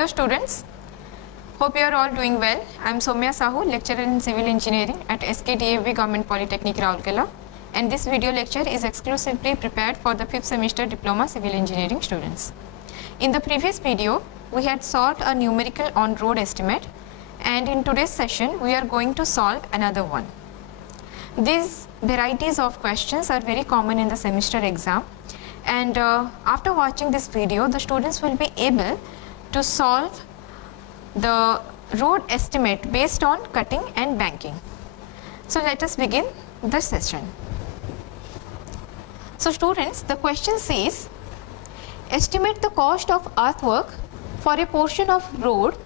Hello students, hope you are all doing well. I am Soumya Sahu, lecturer in Civil Engineering at Scte&Vt Government Polytechnic Raurkela, and this video lecture is exclusively prepared for the 5th semester Diploma Civil Engineering students. In the previous video, we had solved a numerical on road estimate, and in today's session we are going to solve another one. These varieties of questions are very common in the semester exam, and after watching this video the students will be able to solve the road estimate based on cutting and banking. So let us begin the session. So students, the question says, estimate the cost of earthwork for a portion of road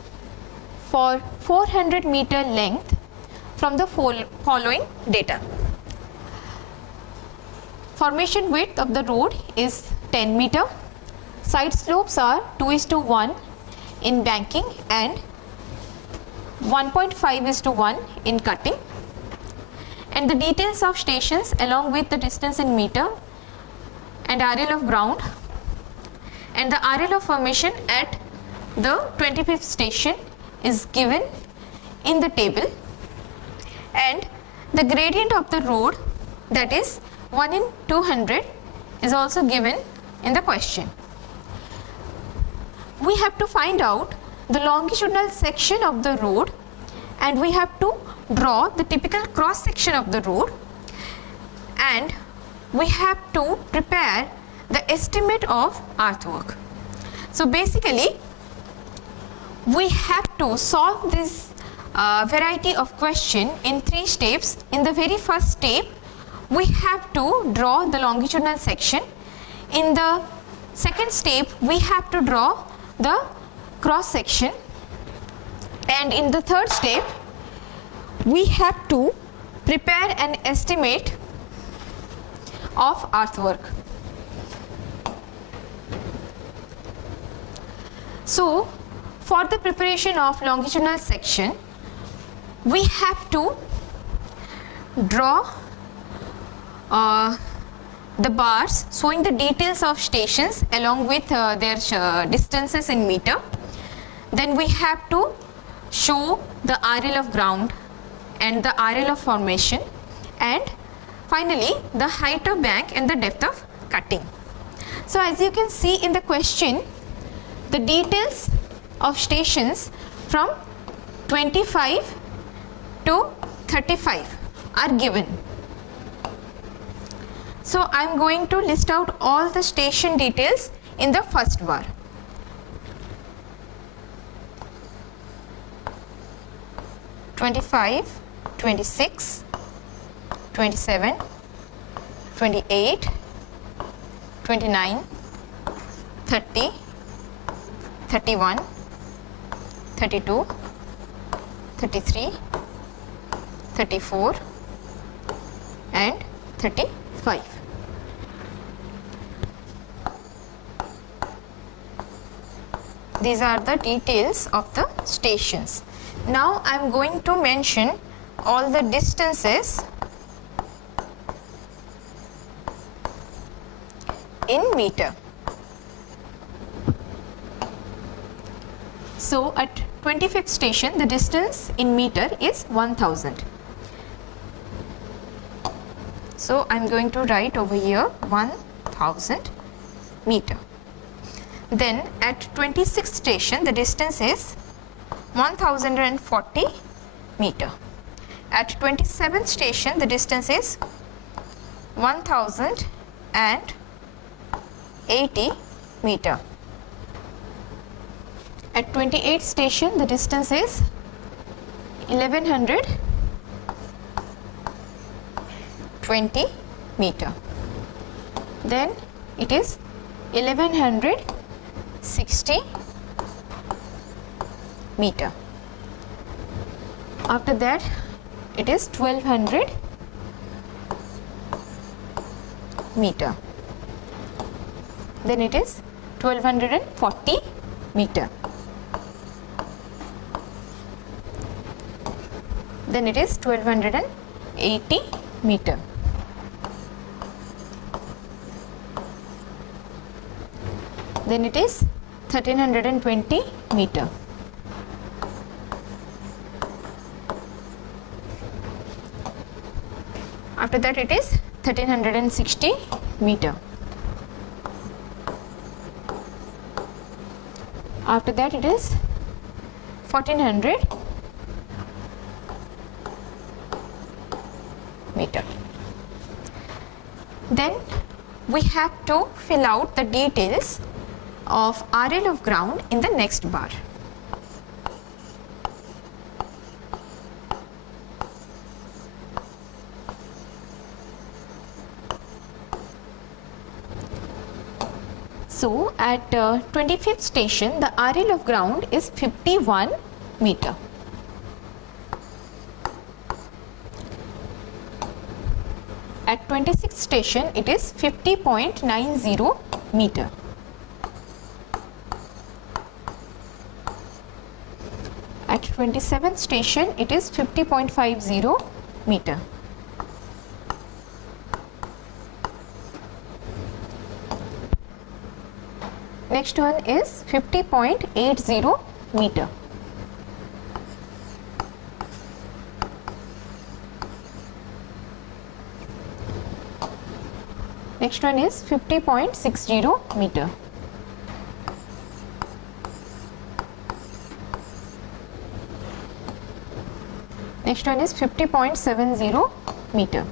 for 400 meter length from the following data. Formation width of the road is 10 meter, side slopes are 2:1 in banking and 1.5:1 in cutting, and the details of stations along with the distance in meter and RL of ground and the RL of formation at the 25th station is given in the table, and the gradient of the road, that is 1 in 200, is also given in the question. We have to find out the longitudinal section of the road, and we have to draw the typical cross section of the road, and we have to prepare the estimate of earthwork. So basically we have to solve this variety of question in 3 steps. In the very first step we have to draw the longitudinal section. In the second step we have to draw the cross section, and in the third step we have to prepare an estimate of earthwork. So for the preparation of longitudinal section we have to draw the bars showing the details of stations along with their distances in meter. Then we have to show the RL of ground and the RL of formation, and finally the height of bank and the depth of cutting. So as you can see in the question, the details of stations from 25 to 35 are given. So I am going to list out all the station details in the first bar. (25), 26, 27, 28, 29, 30, 31, 32, 33, 34 and 35. These are the details of the stations. Now I am going to mention all the distances in meter. So at 25th station the distance in meter is 1000. So I am going to write over here 1000 meter. Then at 26th station the distance is 1040 meter. At 27th station the distance is 1080 meter. At 28th station the distance is 1120 meter. Then it is 1160 meter. After that it is 1200 meter. Then it is 1240 meter. Then it is 1280 meter. then it is 1320 meter. After that it is 1360 meter. After that it is 1400 meter. Then we have to fill out the details of RL of ground in the next bar. So at 25th station the RL of ground is 51 meter. At 26th station it is 50.90 meter. At 27th station it is 50.50 meter. Next one is 50.80 meter. Next one is 50.60 meter. Next one is 50.70 meter.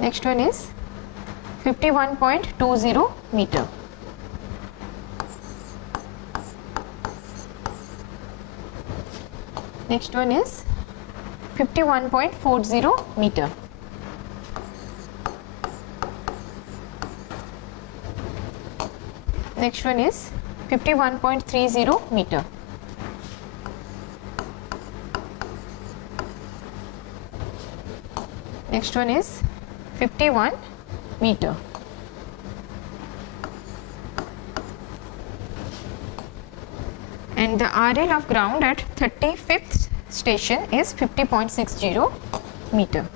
Next one is 51.20 meter. Next one is 51.40 meter. Next one is 51.30 meter. Next one is 51 meter. And the RL of ground at 35th station is 50.60 meter.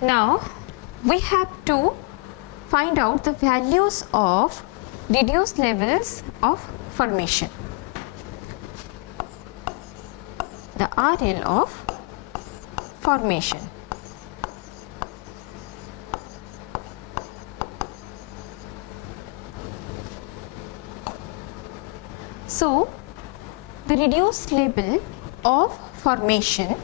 Now we have to find out the values of reduced levels of formation. The RL of formation. So the reduced level of formation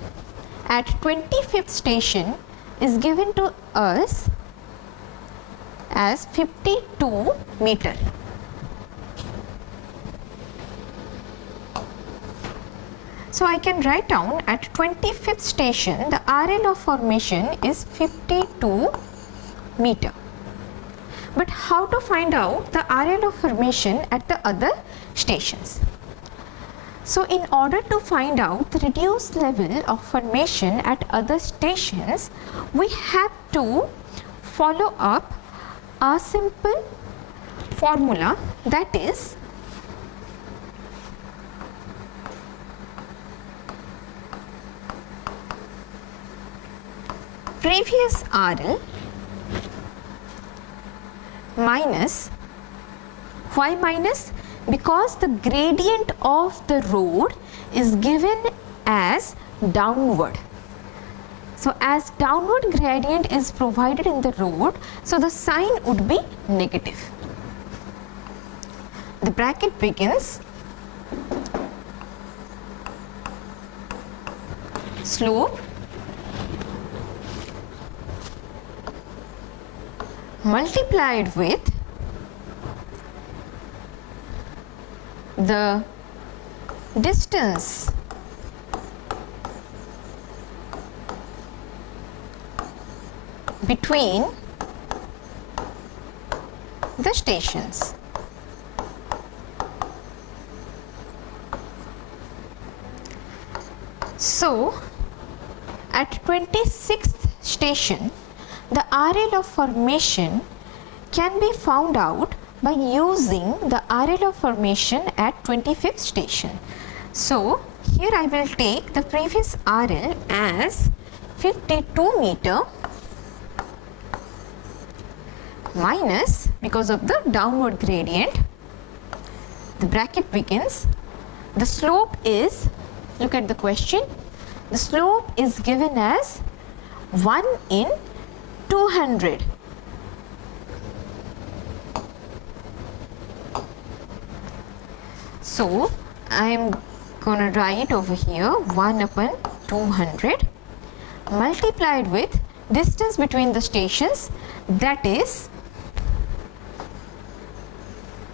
at 25th station is given to us as 52 meter. So I can write down at 25th station the RL of formation is 52 meter. But how to find out the RL of formation at the other stations? So in order to find out the reduced level of formation at other stations, we have to follow up a simple formula, that is previous RL minus, why minus? Because the gradient of the road is given as downward. So as downward gradient is provided in the road, so the sign would be negative. The bracket begins slope multiplied with the distance between the stations. So at 26th station the RL of formation can be found out by using the RL of formation at 25th station. So here I will take the previous RL as 52 meter minus, because of the downward gradient, the bracket begins, the slope is, look at the question, the slope is given as 1 in 200. So I am going to write over here 1 upon 200 multiplied with distance between the stations, that is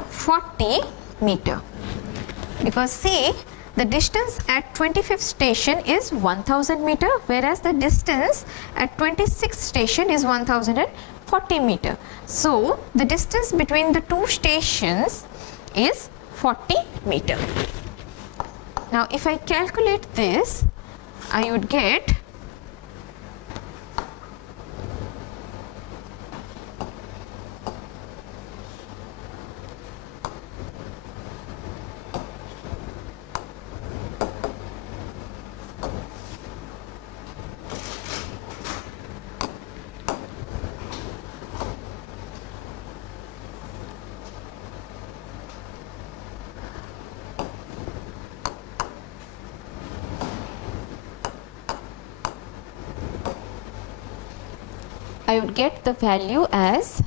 40 meter, because see, the distance at 25th station is 1000 meter, whereas the distance at 26th station is 1040 meter. So the distance between the two stations is 40 meter. Now if I calculate this, I would get I would get the value as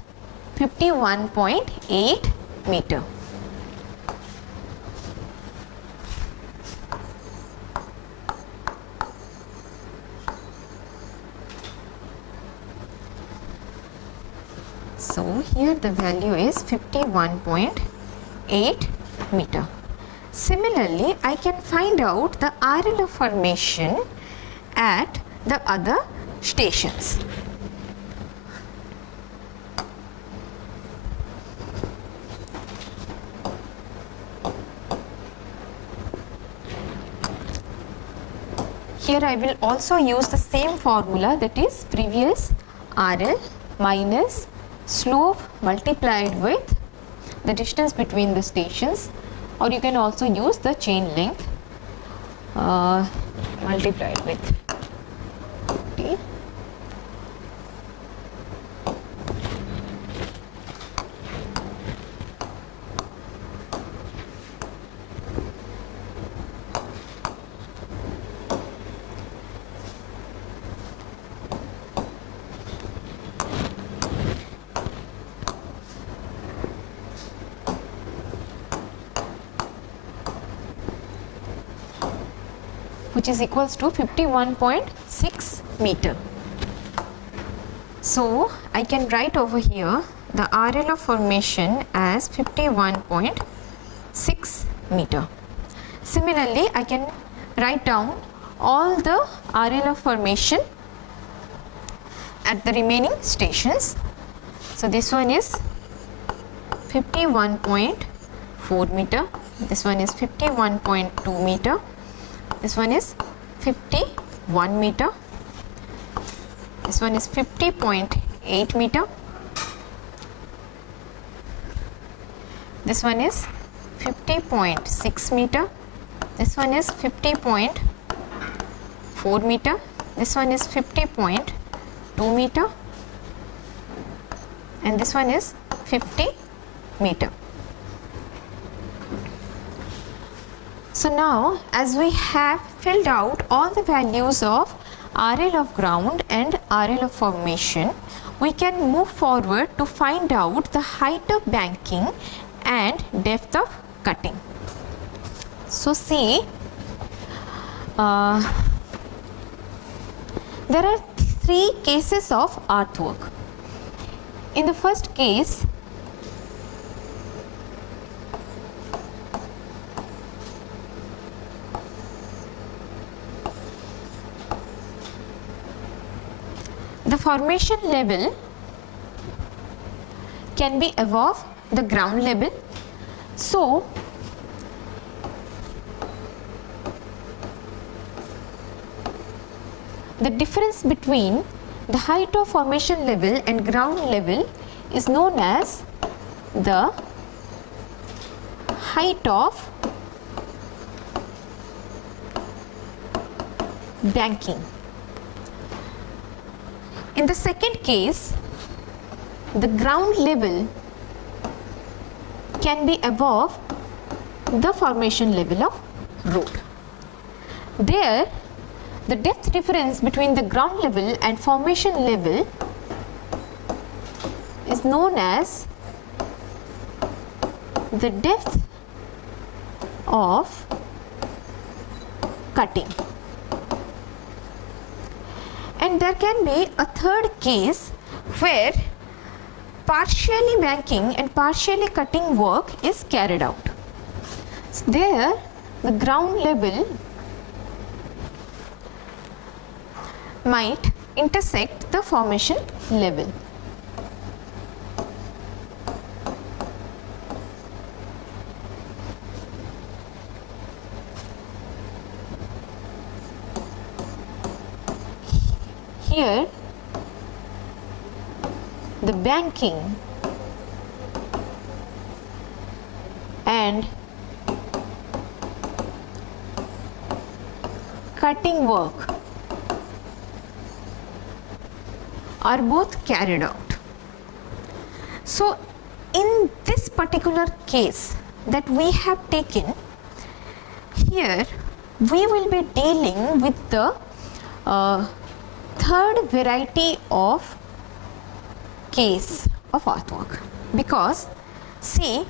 51.8 meter. So here the value is 51.8 meter. Similarly, I can find out the RL of formation at the other stations. Here I will also use the same formula, that is previous RL minus slope multiplied with the distance between the stations, or you can also use the chain length multiplied with T. which is equals to 51.6 meter. So I can write over here the RL of formation as 51.6 meter. Similarly, I can write down all the RL of formation at the remaining stations. So this one is 51.4 meter, this one is 51.2 meter, this one is 51 meter, this one is 50.8 meter, this one is 50.6 meter, this one is 50.4 meter, this one is 50.2 meter, and this one is 50 meter. So now, as we have filled out all the values of RL of ground and RL of formation, we can move forward to find out the height of banking and depth of cutting. So see, there are three cases of earthwork. In the first case, the formation level can be above the ground level. So the difference between the height of formation level and ground level is known as the height of banking. In the second case, the ground level can be above the formation level of road. There, the depth difference between the ground level and formation level is known as the depth of cutting. And there can be a third case where partially banking and partially cutting work is carried out. So there, the ground level might intersect the formation level. Here, the banking and cutting work are both carried out. So, in this particular case that we have taken, here we will be dealing with the third variety of case of earthwork, because see,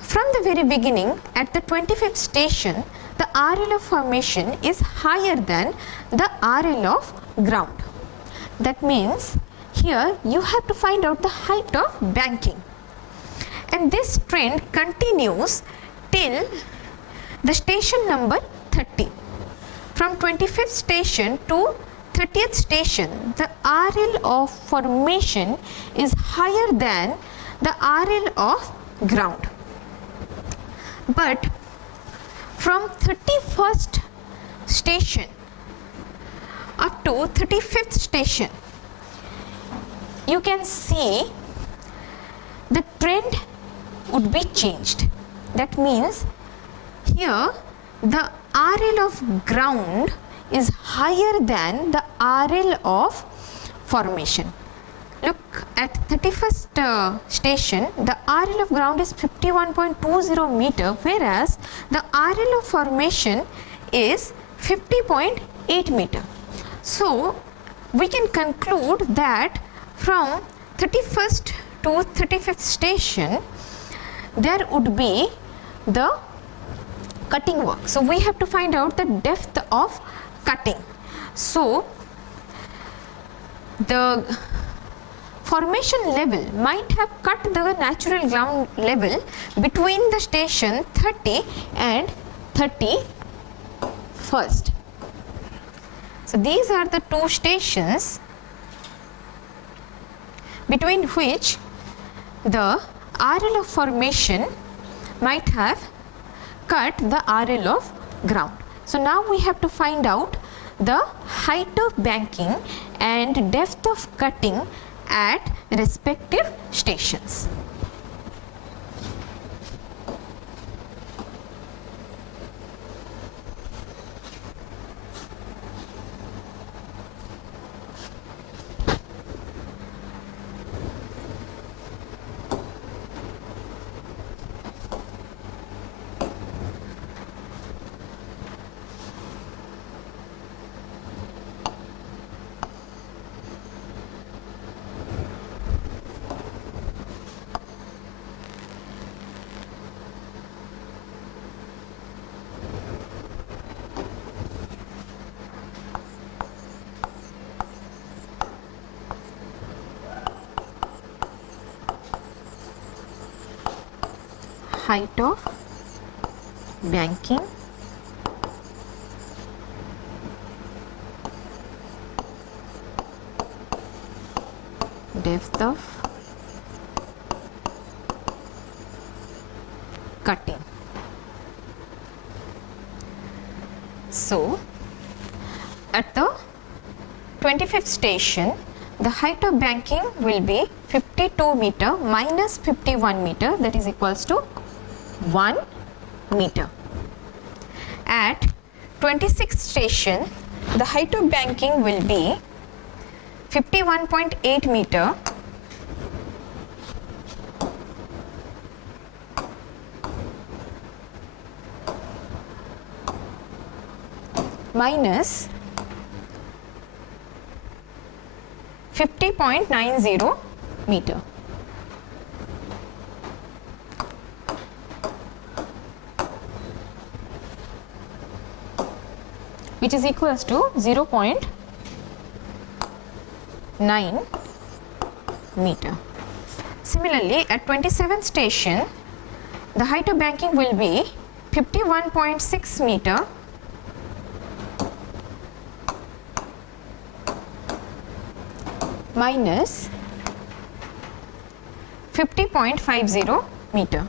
from the very beginning at the 25th station, the RL of formation is higher than the RL of ground. That means here you have to find out the height of banking, and this trend continues till the station number 30. From 25th station to 30th station, the RL of formation is higher than the RL of ground. But from 31st station up to 35th station, you can see the trend would be changed. That means here the RL of ground is higher than the RL of formation. Look at 31st station, the RL of ground is 51.20 meter, whereas the RL of formation is 50.8 meter. So, we can conclude that from 31st to 35th station, there would be the cutting work. So, we have to find out the depth of cutting. So, the formation level might have cut the natural ground level between the station 30 and 31st. So, these are the two stations between which the RL of formation might have cut the RL of ground. So, now we have to find out the height of banking and depth of cutting at respective stations. Height of banking, depth of cutting. So, at the 25th station, the height of banking will be 52 meter minus 51 meter, that is equals to 1 meter. At 26th station, the height of banking will be 51.8 meter minus 50.90 meter. Which is equals to 0.9 meter. Similarly, at 27th station, the height of banking will be 51.6 meter minus 50.50 meter.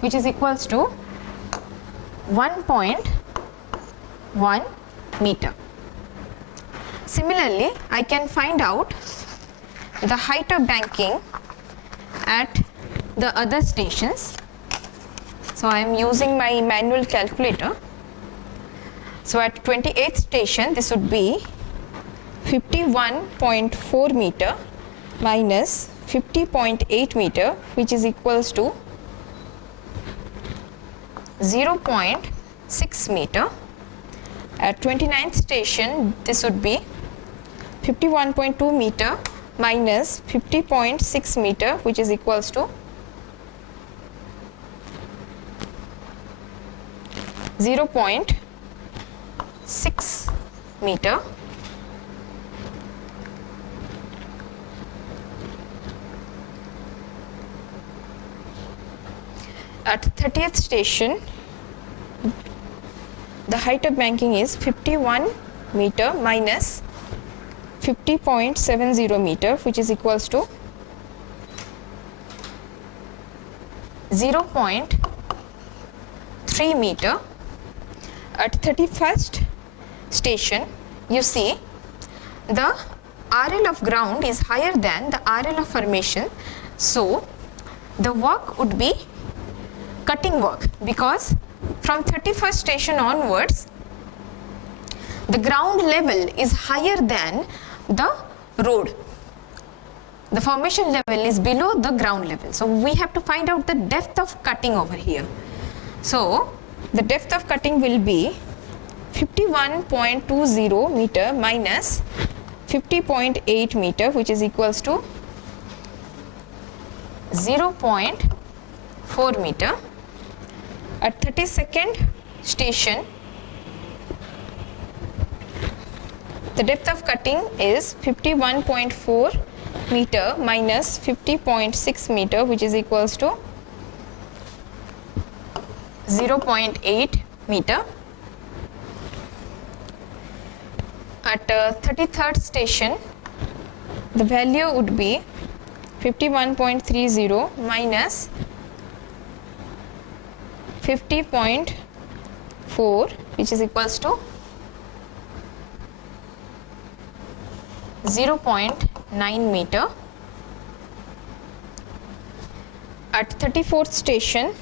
Which is equals to 1.1 meter. Similarly, I can find out the height of banking at the other stations. So I am using my manual calculator. So at 28th station, this would be 51.4 meter minus 50.8 meter, which is equals to 0.6 meter. At 29th station, this would be 51.2 meter minus 50.6 meter, which is equals to 0.6 meter. At 30th station, the height of banking is 51 meter minus 50.70 meter, which is equals to 0.3 meter. At 31st station, you see the RL of ground is higher than the RL of formation, so the work would be cutting work, because from 31st station onwards the ground level is higher than the road. The formation level is below the ground level. So we have to find out the depth of cutting over here. So the depth of cutting will be 51.20 meter minus 50.8 meter, which is equals to 0.4 meter. At 32nd station, the depth of cutting is 51.4 meter minus 50.6 meter, which is equals to 0.8 meter. At 33rd station, the value would be 51.30 minus 50.4, which is equals to 0.9 meter. At 34th station,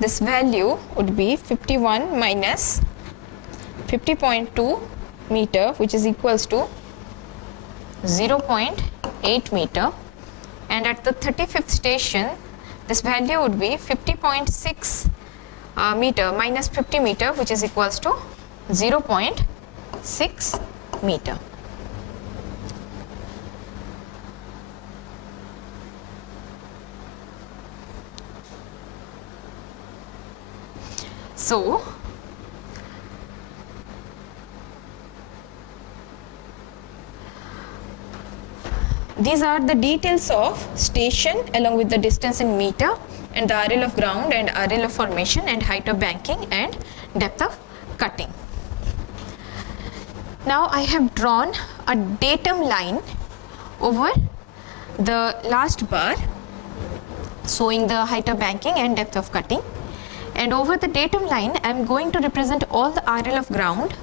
this value would be 51 minus 50.2 meter, which is equals to 0.8 meter. And at the 35th station, this value would be 50.6 meter minus 50 meter, which is equals to 0.6 meter. So these are the details of station along with the distance in meter and the RL of ground and RL of formation and height of banking and depth of cutting. Now I have drawn a datum line over the last bar showing the height of banking and depth of cutting, and over the datum line I am going to represent all the RL of ground,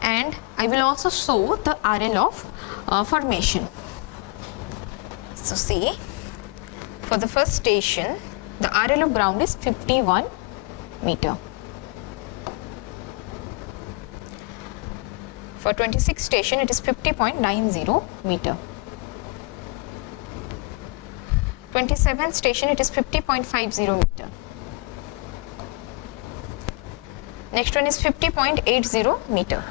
and I will also show the RL of formation. So see, for the first station, the RL of ground is 51 meter. For 26 station it is 50.90 meter. 27th station it is 50.50 meter. Next one is 50.80 meter.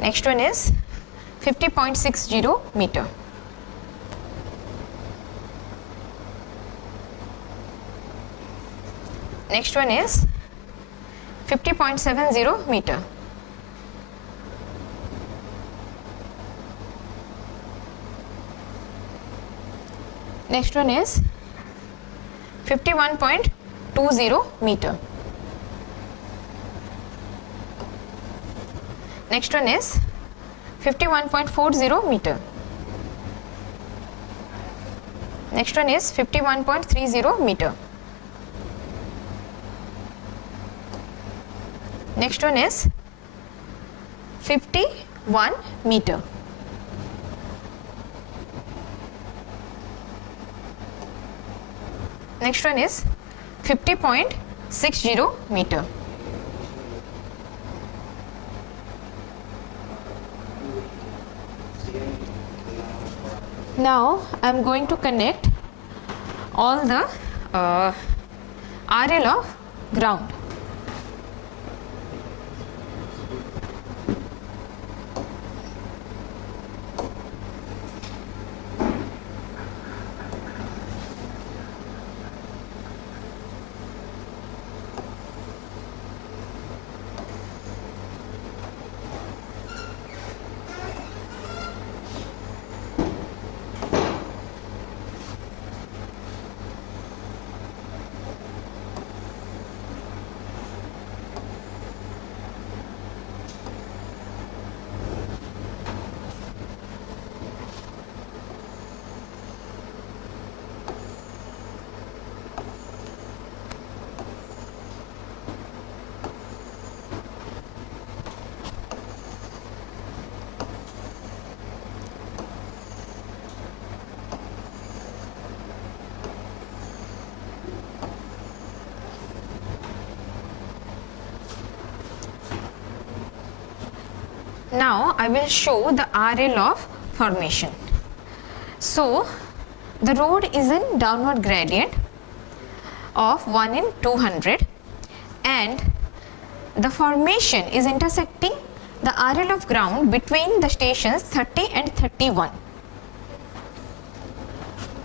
Next one is 50.60 meter. Next one is 50.70 meter. Next one is 51.20 meter. Next one is 51.40 meter. Next one is 51.30 meter. Next one is 51 meter. Next one is 50.60 meter. Now I am going to connect all the RL of ground. Now I will show the RL of formation. So the road is in downward gradient of 1 in 200 and the formation is intersecting the RL of ground between the stations 30 and 31.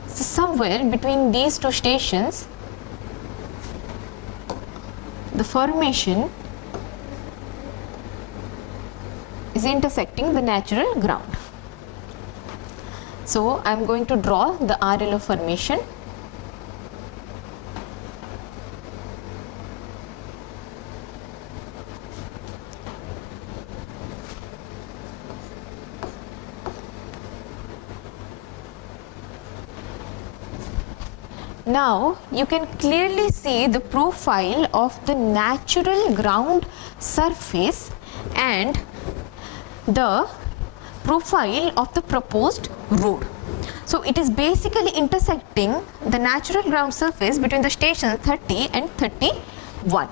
So somewhere between these two stations the formation is intersecting the natural ground. So I am going to draw the RL of formation. Now you can clearly see the profile of the natural ground surface and the profile of the proposed road. So it is basically intersecting the natural ground surface between the stations 30 and 31.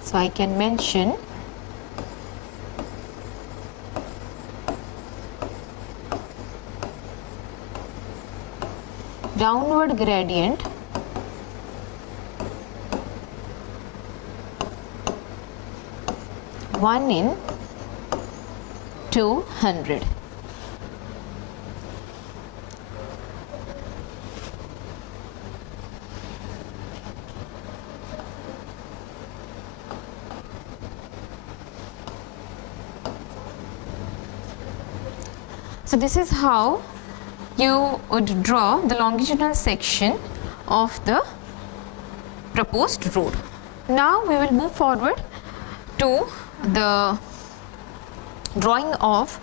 So I can mention downward gradient (1 in 200). So this is how you would draw the longitudinal section of the proposed road. Now we will move forward to the drawing of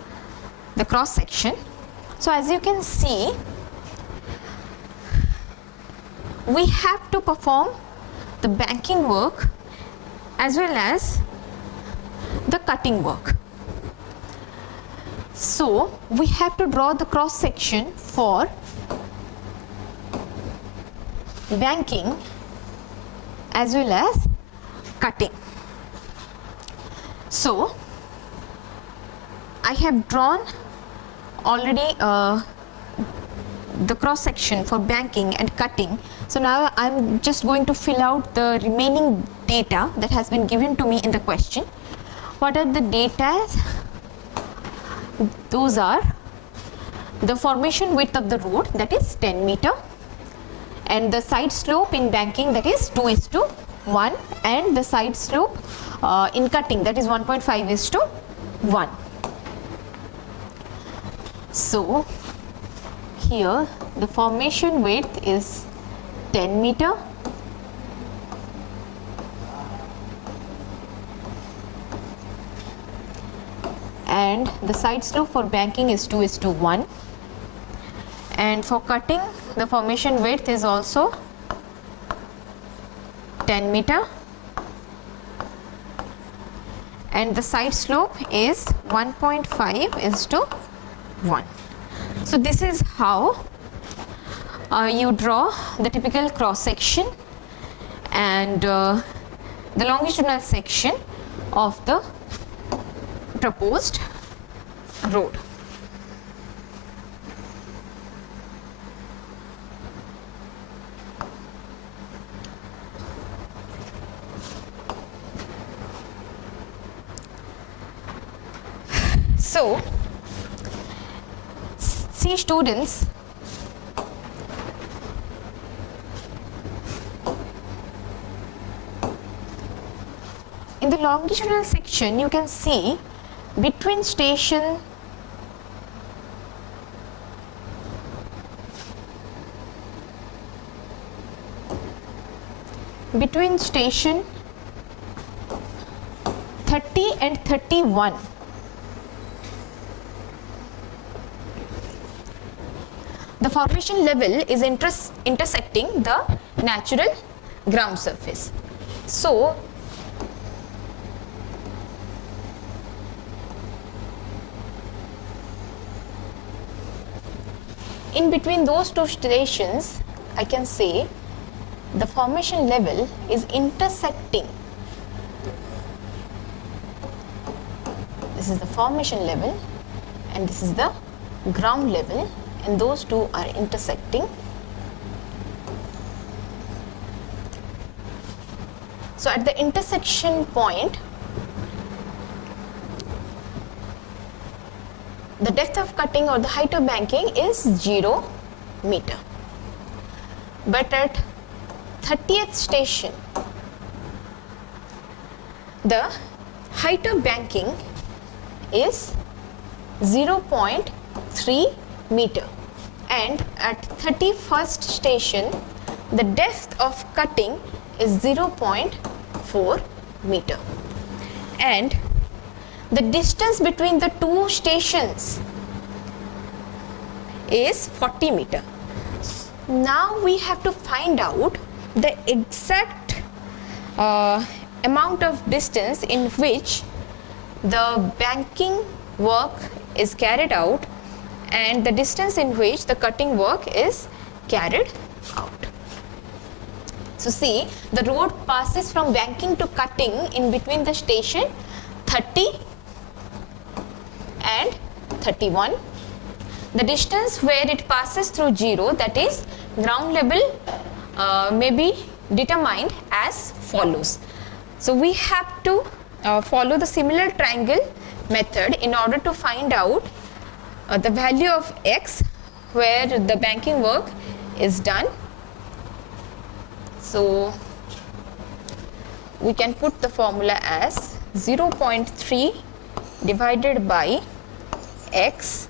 the cross section. So as you can see, we have to perform the banking work as well as the cutting work. So we have to draw the cross section for banking as well as cutting. So I have drawn already the cross section for banking and cutting. So now I am just going to fill out the remaining data that has been given to me in the question. What are the data? Those are the formation width of the road, that is 10 meter, and the side slope in banking, that is 2:1, and the side slope in cutting, that is 1.5:1. So here the formation width is 10 meter, and the side slope for banking is 2:1, and for cutting the formation width is also 10 meter, and the side slope is 1.5:1. So this is how you draw the typical cross section and the longitudinal section of the proposed road. So see students, in the longitudinal section you can see between station between station 30 and 31 the formation level is intersecting the natural ground surface. So in between those two stations, I can say the formation level is intersecting. This is the formation level and this is the ground level, and those two are intersecting. So at the intersection point, the depth of cutting or the height of banking is 0 meter. But at 30th station, the height of banking is 0.3 meter, and at 31st station the depth of cutting is 0.4 meter, and the distance between the two stations is 40 meter. Now we have to find out the exact amount of distance in which the banking work is carried out and the distance in which the cutting work is carried out. So see, the road passes from banking to cutting in between the station 30 and 31. The distance where it passes through 0, that is ground level, may be determined as follows. So we have to follow the similar triangle method in order to find out the value of x where the banking work is done. So we can put the formula as 0.3 divided by x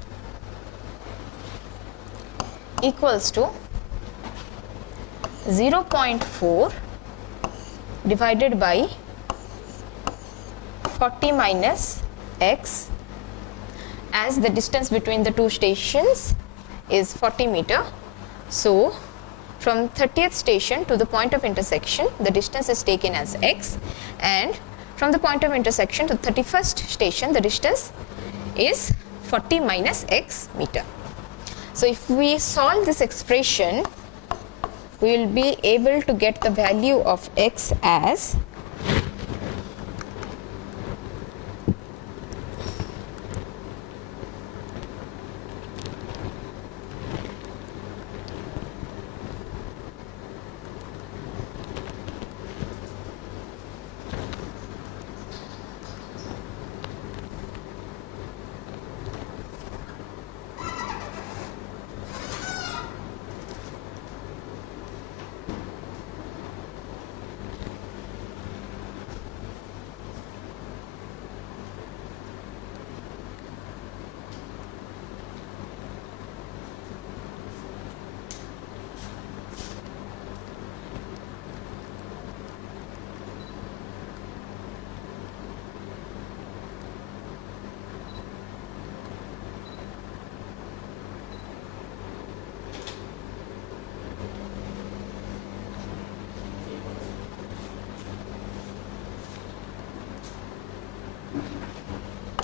equals to 0.4 divided by 40 minus x, as the distance between the two stations is 40 meter. So from 30th station to the point of intersection, the distance is taken as x, and from the point of intersection to 31st station, the distance is 40 minus x meter. So if we solve this expression, we will be able to get the value of x as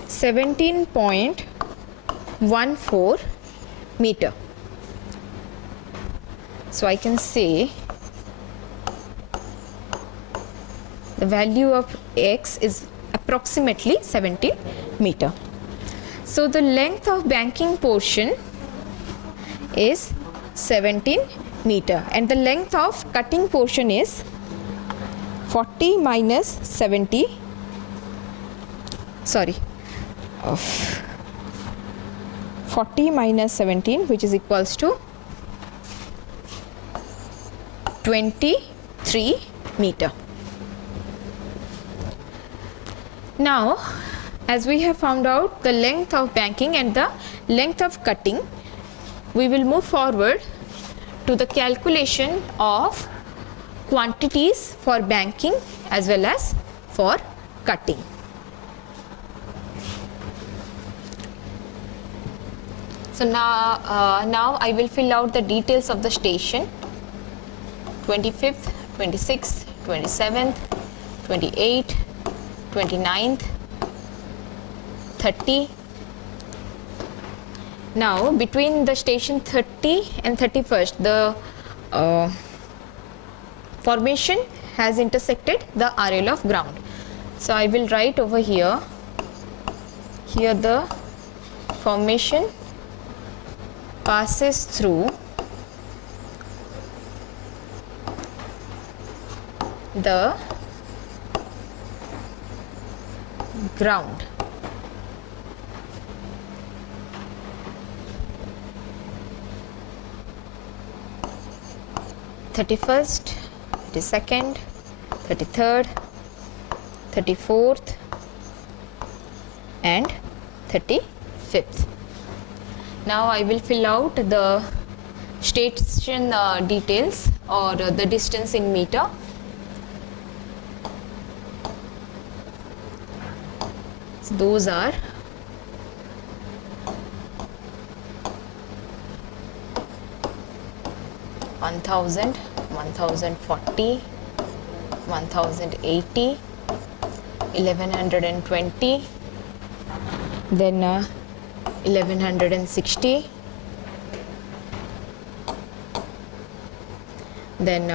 17.14 meter. So I can say the value of x is approximately 17 meter. So the length of banking portion is 17 meter and the length of cutting portion is 40 minus 70, sorry, of 40 minus 17, which is equals to 23 meter. Now, as we have found out the length of banking and the length of cutting, we will move forward to the calculation of quantities for banking as well as for cutting. So now I will fill out the details of the station: 25th, 26th, 27th, 28th, 29th, 30. Now between the station 30 and 31st, the formation has intersected the RL of ground. So I will write over here the formation passes through the ground. Thirty-first, 32nd, 33rd, 34th and 35th. Now I will fill out the station details or the distance in meter. So those are 1000, 1040, 1080, 1120, then 1160, then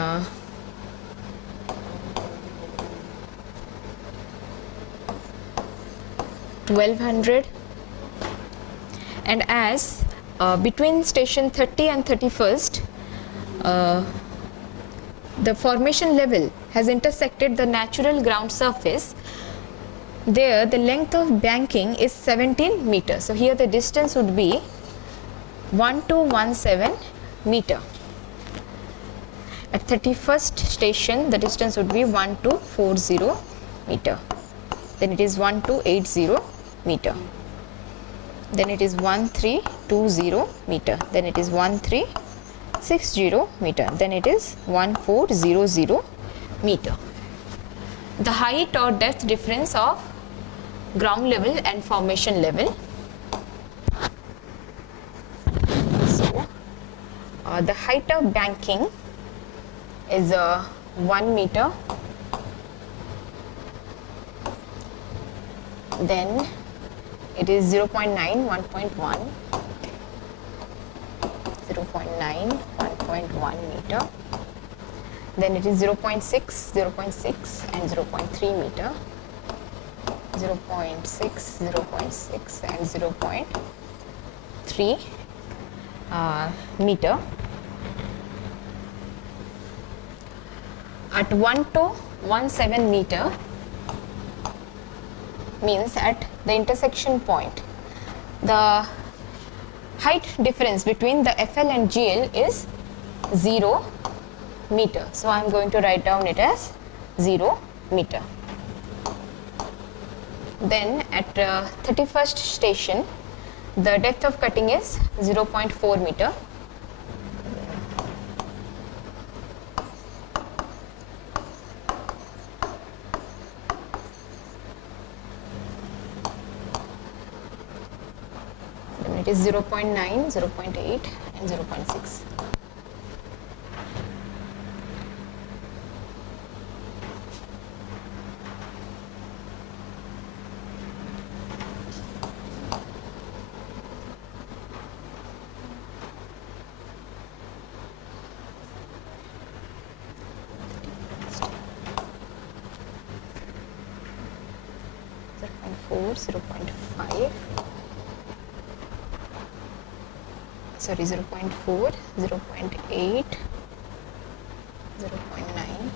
1200, and as between station 30 and 31st, the formation level has intersected the natural ground surface. There the length of banking is 17 meters. So here the distance would be 1217 meter. At 31st station the distance would be 1240 meter. Then it is 1280 meter. Then it is 1320 meter. Then it is 1360 meter. Then it is 1400 meter. The height or depth difference of ground level and formation level. So the height of banking is 1 meter. Then it is 0.9, 1.1, 0.9, 1.1 meter. Then it is 0.6, 0.6 and 0.3 meter. 0.6, 0.6 and 0.3 meter. At 1 to 1.7 meter means at the intersection point, the height difference between the FL and GL is 0 meter. So I am going to write down it as 0 meter. Then at 31st station, the depth of cutting is 0.4 meter. Then it is 0.9, 0.8 and 0.6. Zero point 5, sorry, 0.4, 0.8, 0.9,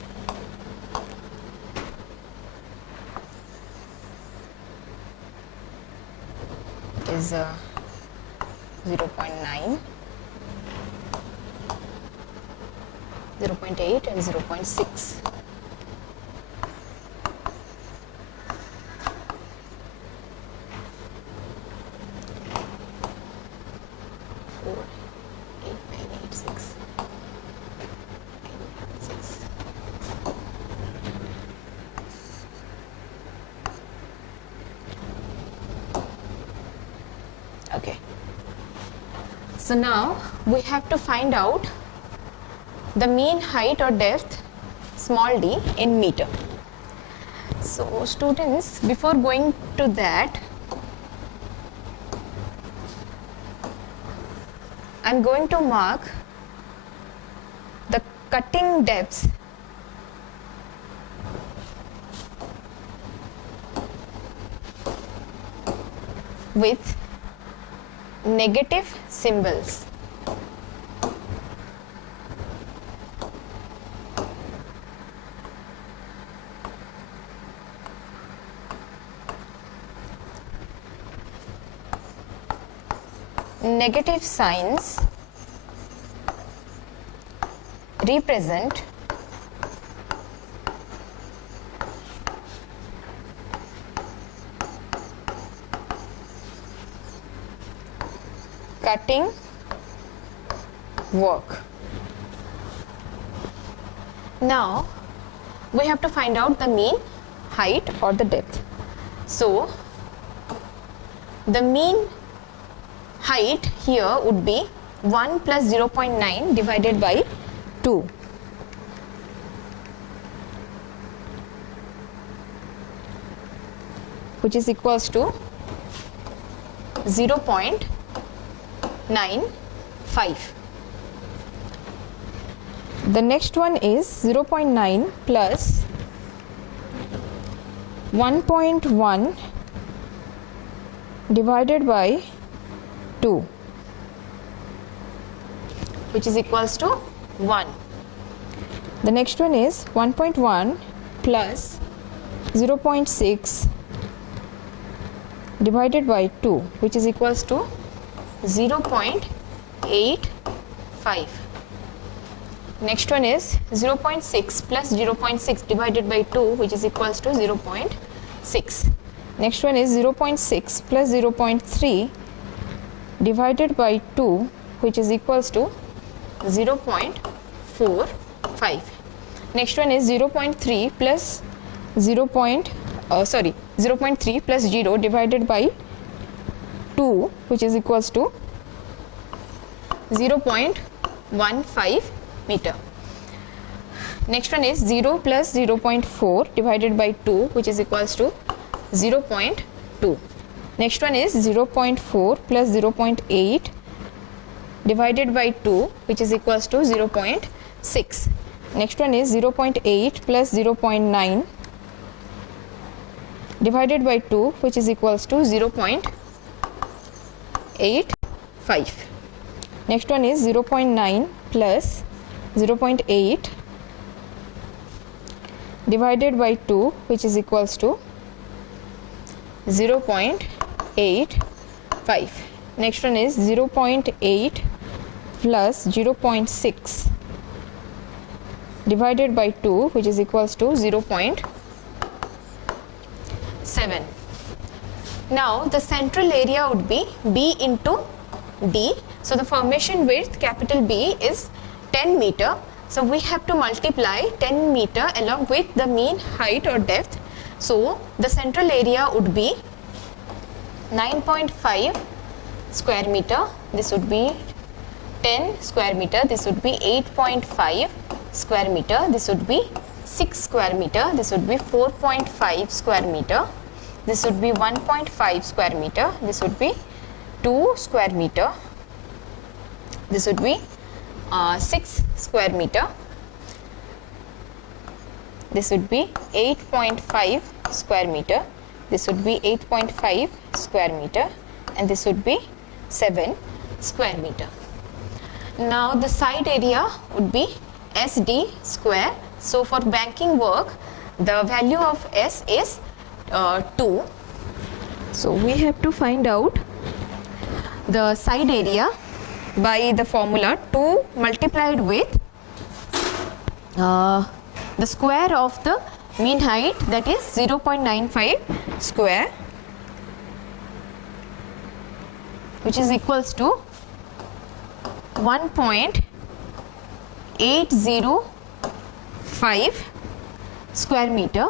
it is 0.9, 0.8 and 0.6. 8, 9, 8, 6. Okay. So now we have to find out the mean height or depth small d in meter. So students, before going to that, I am going to mark the cutting depths with negative symbols. Negative signs represent cutting work. Now we have to find out the mean height or the depth. So the mean height here would be 1 plus 0.9 divided by 2. Which is equals to 0.95. The next one is 0.9 plus 1.1 divided by 2, which is equals to 1. The next one is 1.1 plus 0.6 divided by 2, which is equals to 0.85. Next one is 0.6 plus 0.6 divided by 2, which is equals to 0.6. Next one is 0.6 plus 0.3 divided by 2, which is equals to 0.45. Next one is 0.3 plus 0.3 plus 0 divided by 2, which is equals to 0.15 meter. Next one is 0 plus 0.4 divided by 2, which is equals to 0.2. Next one is 0.4 plus 0.8 divided by 2, which is equals to 0.6. Next one is 0.8 plus 0.9 divided by 2, which is equals to 0.85. Next one is 0.9 plus 0.8 divided by 2, which is equals to 0.85. Next one is 0.8 plus 0.6 divided by 2, which is equals to 0.7. Now the central area would be B into D. So the formation width capital B is 10 meter. So we have to multiply 10 meter along with the mean height or depth. So the central area would be 9.5 square meter. This would be 10 square meter. This would be 8.5 square meter. This would be 6 square meter. This would be 4.5 square meter. This would be 1.5 square meter. This would be 2 square meter. This would be 6 square meter. This would be 8.5 square meter. This would be 8.5 square meter, and this would be 7 square meter. Now the side area would be SD square. So for banking work, the value of S is 2. So we have to find out the side area by the formula 2 multiplied with the square of the mean height, that is 0.95 square, which is equals to 1.805 square meter.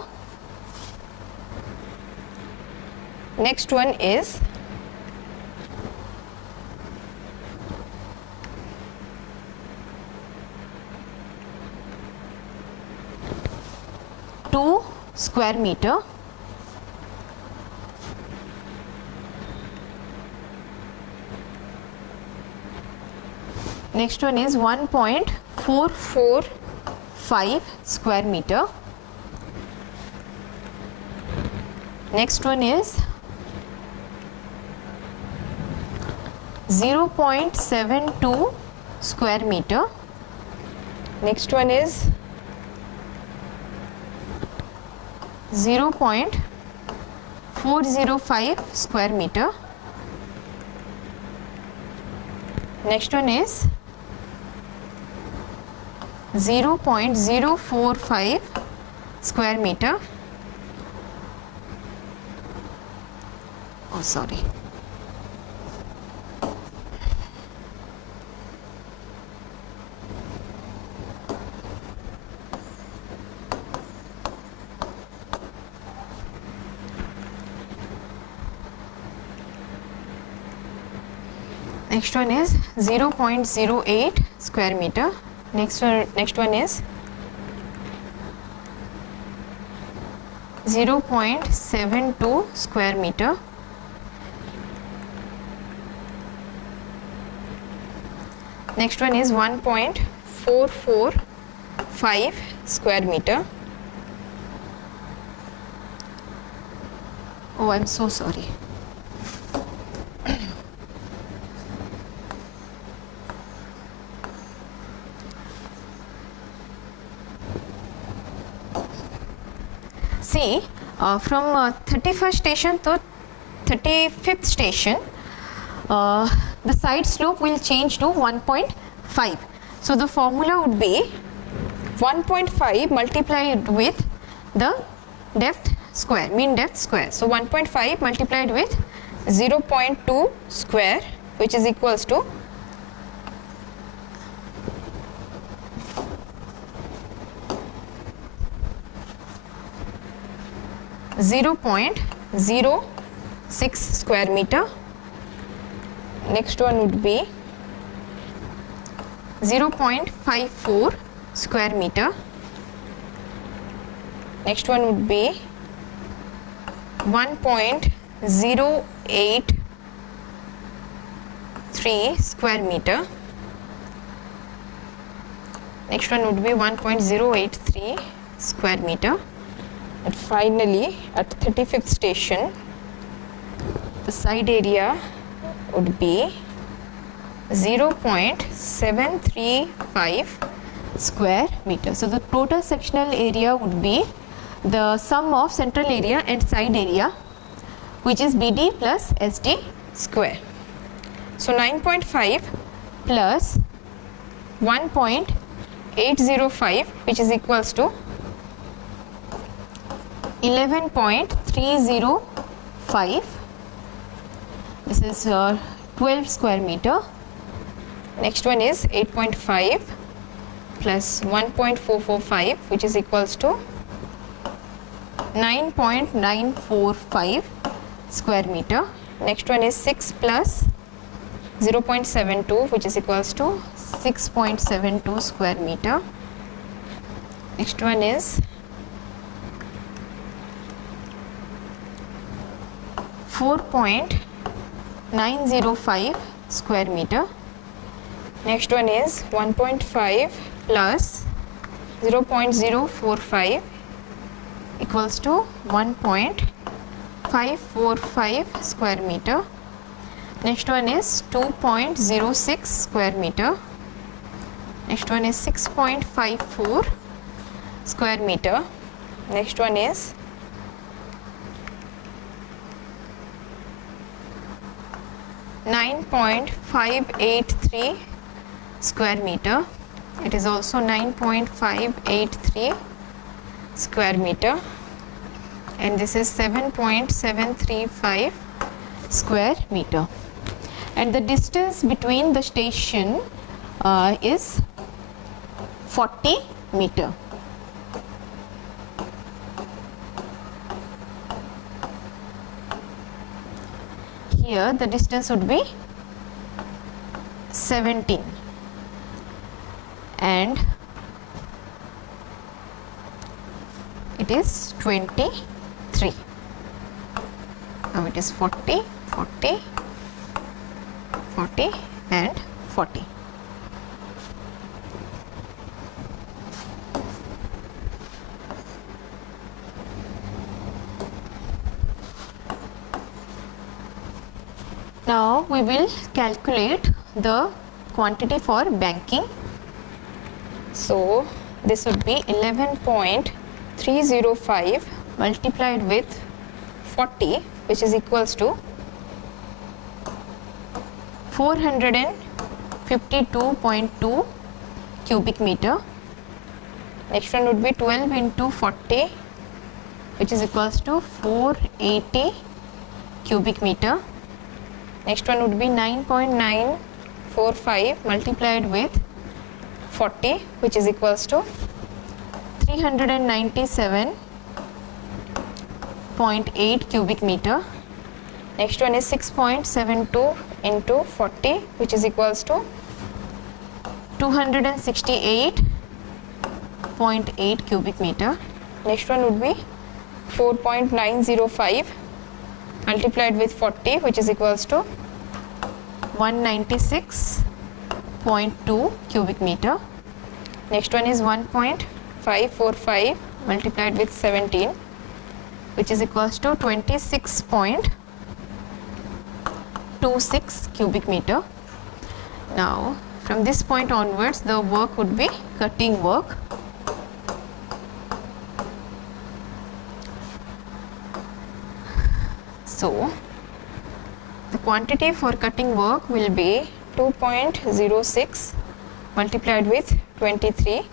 Next one is square meter. Next one is 1.445 square meter. Next one is 0.72 square meter. Next one is 0.405 square meter. Next one is 0.045 square meter. Oh, sorry. Next one is 0.08 square meter. Next one is 0.72 square meter. Next one is 1.445 square meter. Oh, I'm so sorry. See, from 31st station to 35th station, the side slope will change to 1.5. So the formula would be 1.5 multiplied with the depth square, mean depth square. So 1.5 multiplied with 0.2 square, which is equals to 0.06 square meter. Next one would be 0.54 square meter. Next one would be 1.083 square meter. Next one would be 1.083 square meter. And finally, at 35th station, the side area would be 0.735 square meter. So the total sectional area would be the sum of central area and side area, which is BD plus SD square. So 9.5 plus 1.805, which is equals to 11.305. This is 12 square meter. Next one is 8.5 plus 1.445, which is equals to 9.945 square meter. Next one is 6 plus 0.72, which is equals to 6.72 square meter. Next one is 4.905 square meter. Next one is 1.5 plus 0.045 equals to 1.545 square meter. Next one is 2.06 square meter. Next one is 6.54 square meter. Next one is 9.583 square meter. It is also 9.583 square meter, and this is 7.735 square meter. And the distance between the station is 40 meter. Here the distance would be 17 and it is 23. Now it is 40, 40, 40 and 40. Now we will calculate the quantity for banking. So this would be 11.305 multiplied with 40, which is equals to 452.2 cubic meter. Next one would be 12 into 40, which is equals to 480 cubic meter. Next one would be 9.945 multiplied with 40, which is equals to 397.8 cubic meter. Next one is 6.72 into 40, which is equals to 268.8 cubic meter. Next one would be 4.905 multiplied with 40, which is equals to 196.2 cubic meter. Next one is 1.545 multiplied with 17, which is equals to 26.26 cubic meter. Now from this point onwards the work would be cutting work. So the quantity for cutting work will be 2.06 multiplied with 23.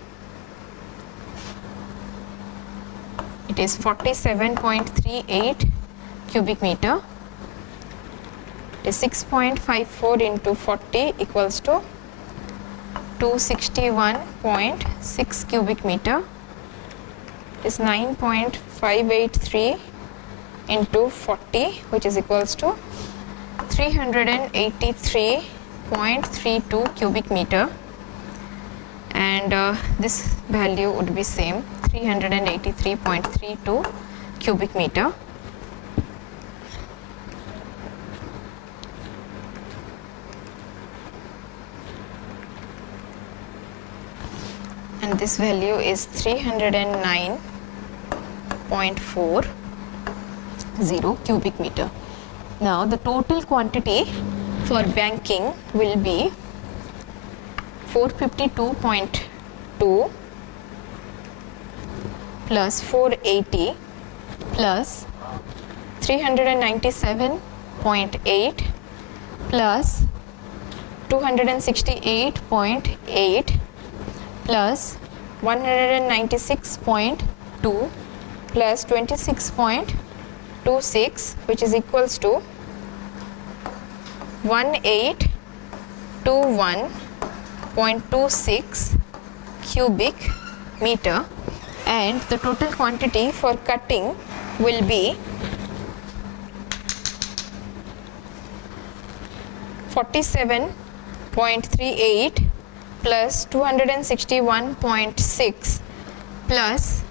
It is 47.38 cubic meter. It is 6.54 into 40 equals to 261.6 cubic meter. It is 9.583 into 40, which is equals to 383.32 cubic meter. and this value would be same, 383.32 cubic meter. And this value is 309.40 cubic meter. Now the total quantity for banking will be 452.2 plus 480 plus 397.8 plus 268.8 plus 196.2 plus 26.26, which is equals to 1821.26 cubic meter, and the total quantity for cutting will be 47.38 plus 261.6 plus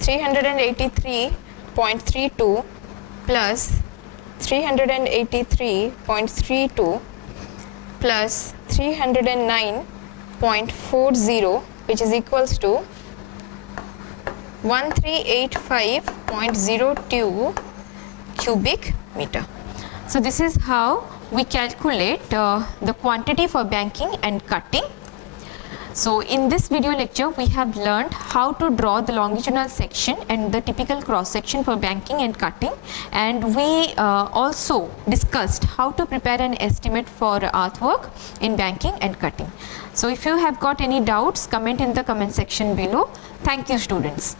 383.32 plus 383.32 plus 309.40, which is equals to 1385.02 cubic meter. So this is how we calculate the quantity for banking and cutting. So in this video lecture we have learned how to draw the longitudinal section and the typical cross section for banking and cutting, and we also discussed how to prepare an estimate for earthwork in banking and cutting. So if you have got any doubts, comment in the comment section below. Thank you, students.